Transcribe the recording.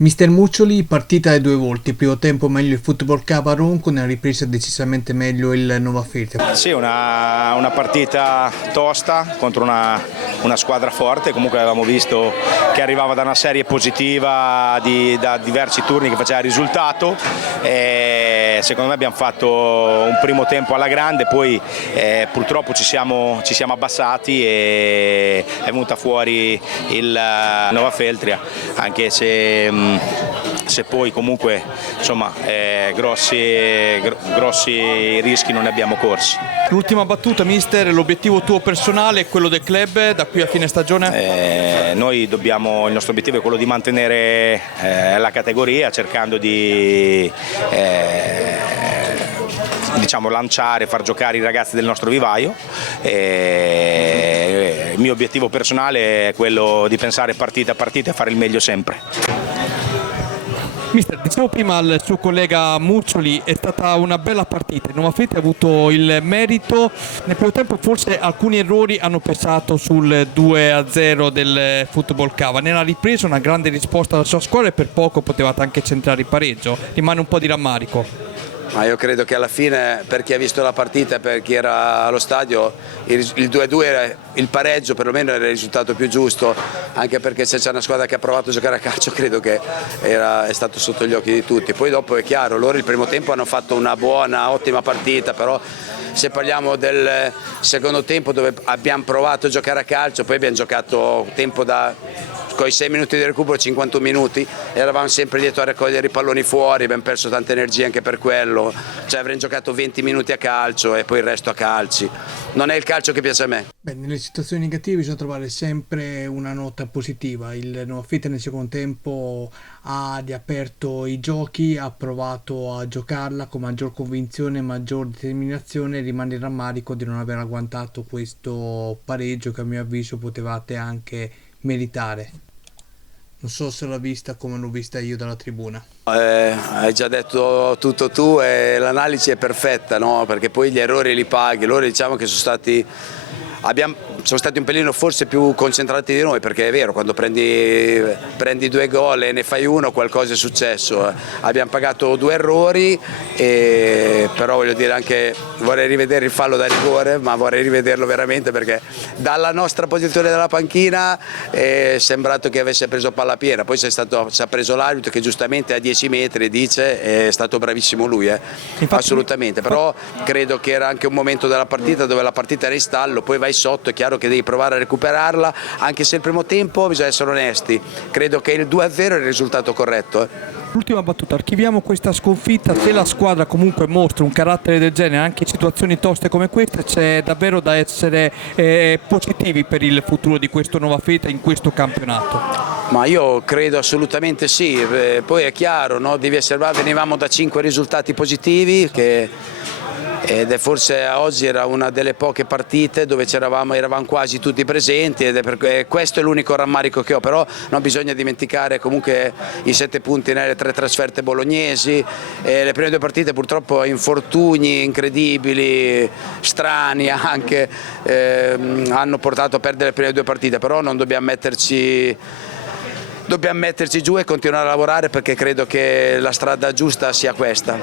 Mister Muccioli, partita ai due volti, primo tempo meglio il Football Club a Ronco, nella ripresa decisamente meglio il Nova Feltria. Sì, una partita tosta contro una squadra forte, comunque avevamo visto che arrivava da una serie positiva da diversi turni che faceva risultato e secondo me abbiamo fatto un primo tempo alla grande, poi purtroppo ci siamo abbassati e è venuta fuori il Nova Feltria, anche se poi comunque insomma grossi rischi non ne abbiamo corsi. L'ultima battuta, mister, l'obiettivo tuo personale e quello del club da qui a fine stagione? Il nostro obiettivo è quello di mantenere la categoria cercando di lanciare, far giocare i ragazzi del nostro vivaio. Il mio obiettivo personale è quello di pensare partita a partita e fare il meglio sempre. Mister, dicevo prima al suo collega Muccioli, è stata una bella partita, il Nova Feltria ha avuto il merito, nel primo tempo forse alcuni errori hanno pesato sul 2-0 del Football Cava, nella ripresa una grande risposta dalla sua squadra e per poco potevate anche centrare il pareggio, rimane un po' di rammarico. Ma io credo che alla fine, per chi ha visto la partita e per chi era allo stadio, il 2-2, il pareggio perlomeno era il risultato più giusto, anche perché se c'è una squadra che ha provato a giocare a calcio credo che è stato sotto gli occhi di tutti. Poi dopo è chiaro, loro il primo tempo hanno fatto una buona, ottima partita, però se parliamo del secondo tempo dove abbiamo provato a giocare a calcio, poi abbiamo giocato tempo con i 6 minuti di recupero, 51 minuti, eravamo sempre dietro a raccogliere i palloni fuori, abbiamo perso tanta energia anche per quello, cioè avremmo giocato 20 minuti a calcio e poi il resto a calci. Non è il calcio che piace a me. Beh, nelle situazioni negative bisogna trovare sempre una nota positiva. Il Nova Feltria nel secondo tempo ha riaperto i giochi, ha provato a giocarla con maggior convinzione e maggior determinazione. Rimane il rammarico di non aver agguantato questo pareggio che a mio avviso potevate anche meritare. Non so se l'ho vista come l'ho vista io dalla tribuna. Hai già detto tutto tu e l'analisi è perfetta, no? Perché poi gli errori li paghi, loro diciamo che sono stati un pelino forse più concentrati di noi, perché è vero, quando prendi 2 gol e ne fai uno qualcosa è successo. Abbiamo pagato 2 errori, però voglio dire anche vorrei rivedere il fallo da rigore, ma vorrei rivederlo veramente perché dalla nostra posizione della panchina è sembrato che avesse preso palla piena, poi si è preso l'arbitro che giustamente a 10 metri dice è stato bravissimo lui, assolutamente, però credo che era anche un momento della partita dove la partita era in stallo, poi vai sotto, è chiaro che devi provare a recuperarla, anche se il primo tempo bisogna essere onesti, credo che il 2-0 è il risultato corretto. L'ultima battuta, archiviamo questa sconfitta, se la squadra comunque mostra un carattere del genere anche in situazioni toste come queste c'è davvero da essere positivi per il futuro di questo Nova Feltria in questo campionato. Ma io credo assolutamente sì, poi è chiaro, no? Venivamo da 5 risultati positivi ed è forse oggi era una delle poche partite dove eravamo quasi tutti presenti questo è l'unico rammarico che ho, però non bisogna dimenticare comunque i 7 punti nelle 3 trasferte bolognesi, le prime 2 partite purtroppo infortuni incredibili, strani anche, hanno portato a perdere le prime 2 partite, però non dobbiamo metterci giù e continuare a lavorare perché credo che la strada giusta sia questa.